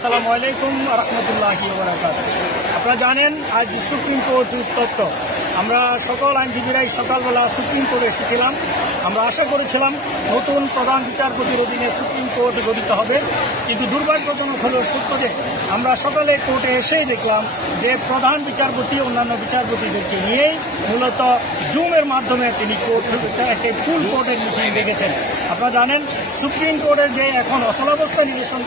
আসসালামু আলাইকুম রহমতুল্লাহি ওয়া বারাকাতুহু। আপনারা জানেন আজ সুপ্রিম কোর্ট তত্ত্ব। আমরা সকল আইনজীবীরাই সকালবেলা সুপ্রিম কোর্টে এসেছিলাম। আমরা আশা করেছিলাম নতুন প্রধান বিচারপতির অধীনে সুপ্রিম কোর্ট গঠিত হবে, কিন্তু দুর্ভাগ্যজনক হলো সত্য যে আমরা সকালে কোর্টে এসেই দেখলাম যে প্রধান বিচারপতি অন্যান্য বিচারপতিদেরকে নিয়েই মূলত জুমের মাধ্যমে তিনি একটি ফুল কোর্টের মিটিং ডেকেছেন। আপনারা জানেন সুপ্রিম কোর্টের যে এখন অচলাবস্থা নিরসন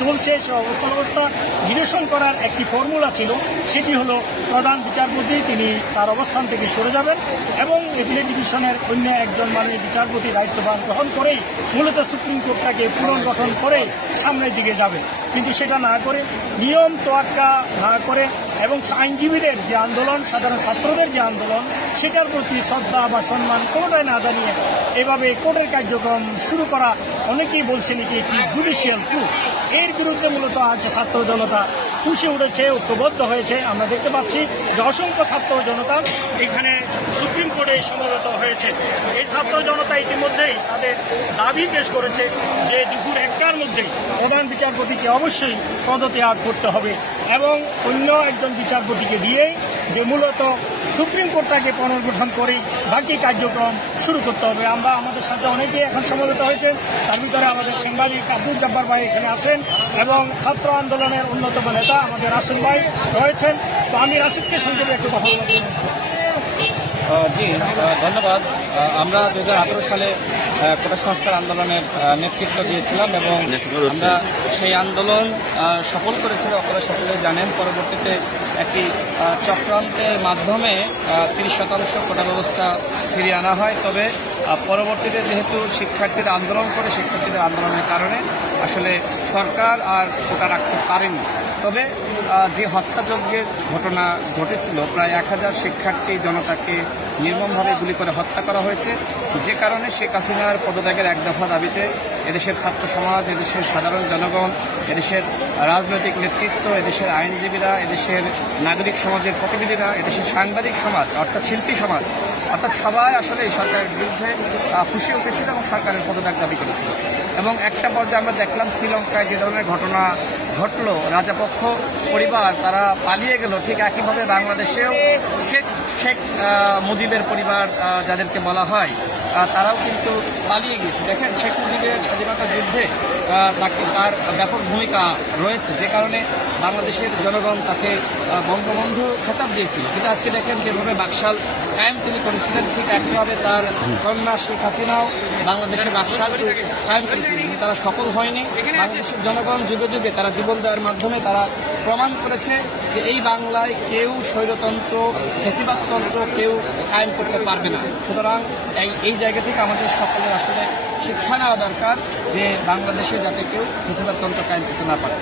চলছে, সে অচলাবস্থা নিরসন করার একটি ফর্মুলা ছিল, সেটি হলো প্রধান বিচারপতি তিনি তার অবস্থান থেকে সরে যাবেন এবং এপিলেট ডিভিশনের অন্য একজন মাননীয় বিচারপতি দায়িত্বভার গ্রহণ করেই মূলত সুপ্রিম কোর্টটাকে পুনর্গঠন করে সামনের দিকে যাবে। কিন্তু সেটা না করে, নিয়ম তোয়াক্কা না করে এবং আইনজীবীদের যে আন্দোলন, সাধারণ ছাত্রদের যে আন্দোলন, সেটার প্রতি শ্রদ্ধা বা সম্মান কোনোটাই না জানিয়ে এভাবে কোর্টের কার্যক্রম শুরু করা, অনেকেই বলছেন এটি একটি জুডিশিয়াল ক্যু। এর বিরুদ্ধে মূলত আজ ছাত্র জনতা ফুঁসে উঠেছে, ঐক্যবদ্ধ হয়েছে। আমরা দেখতে পাচ্ছি যে অসংখ্য ছাত্র জনতা এখানে সুপ্রিম কোর্টে সমবেত হয়েছে। এই ছাত্র জনতা ইতিমধ্যেই তাদের দাবি পেশ করেছে যে দুপুর 1টার মধ্যেই প্রধান বিচারপতিকে অবশ্যই পদত্যাগ করতে হবে এবং অন্য একজন বিচারপতিকে দিয়েই যে মূলত সুপ্রিম কোর্টটাকে পুনর্গঠন করেই বাকি কার্যক্রম শুরু করতে হবে। আমরা আমাদের সাথে অনেকেই এখন সমবেত হয়েছেন, তার ভিতরে আমাদের সাংবাদিক আব্দুল জব্বার ভাই এখানে আছেন এবং ছাত্র আন্দোলনের অন্যতম নেতা আমাদের রাসেল ভাই রয়েছেন। তো আমি রাশিদকে সংক্ষেপে একটু কথা বলতে। জি ধন্যবাদ। আমরা 2018 সালে কোটা সংস্কার আন্দোলনের নেতৃত্ব দিয়েছিলাম এবং আমরা সেই আন্দোলন সফল করেছিল, আপনারা সকলে জানেন। পরবর্তীতে একটি চক্রান্তের মাধ্যমে 30% কোটা ব্যবস্থা ফিরিয়ে আনা হয়। তবে পরবর্তীতে যেহেতু শিক্ষার্থীরা আন্দোলন করে, শিক্ষার্থীদের আন্দোলনের কারণে আসলে সরকার আর কোটা রাখতে পারেনি। তবে যে হত্যাযজ্ঞের ঘটনা ঘটেছিল, প্রায় 1000 শিক্ষার্থী জনতাকে নির্মমভাবে গুলি করে হত্যা করা হয়েছে, যে কারণে শেখ হাসিনার পদত্যাগের এক দফা দাবিতে এদেশের ছাত্র সমাজ, এদেশের সাধারণ জনগণ, এদেশের রাজনৈতিক নেতৃত্ব, এদেশের আইনজীবীরা, এদেশের নাগরিক সমাজের প্রতিনিধিরা, এদেশের সাংবাদিক সমাজ অর্থাৎ শিল্পী সমাজ অর্থাৎ সবাই আসলে এই সরকারের বিরুদ্ধে ফুঁসে উঠেছিল এবং সরকারের পদত্যাগ দাবি করেছিল। এবং একটা পর্যায়ে আমরা দেখলাম শ্রীলঙ্কায় যে ধরনের ঘটনা ঘটলো, রাজাপক্ষ পরিবার তারা পালিয়ে গেল, ঠিক একইভাবে বাংলাদেশেও শেখ মুজিবের পরিবার যাদেরকে বলা হয় তারাও কিন্তু পালিয়ে গেছে। দেখেন, শেখ মুজিবের স্বাধীনতা যুদ্ধে তার ব্যাপক ভূমিকা রয়েছে, যে কারণে বাংলাদেশের জনগণ তাকে বঙ্গবন্ধু খেতাব দিয়েছিল। কিন্তু আজকে দেখেন যেভাবে বাকশাল কায়েম তিনি করেছিলেন, ঠিক একইভাবে তার কন্যা শেখ হাসিনাও বাংলাদেশে বাকশাল কায়েম করেছিলেন, কিন্তু তারা সফল হয়নি। বাংলাদেশের জনগণ যুগে যুগে তারা জীবন দেওয়ার মাধ্যমে তারা প্রমাণ করেছে যে এই বাংলায় কেউ স্বৈরতন্ত্র, ফ্যাসিবাদতন্ত্র কেউ কায়েম করতে পারবে না। সুতরাং এই জায়গা থেকে আমাদের সকলের আসলে শিক্ষা নেওয়া দরকার যে বাংলাদেশে যাতে কেউ ফ্যাসিবাদতন্ত্র কায়েম করতে না পারে।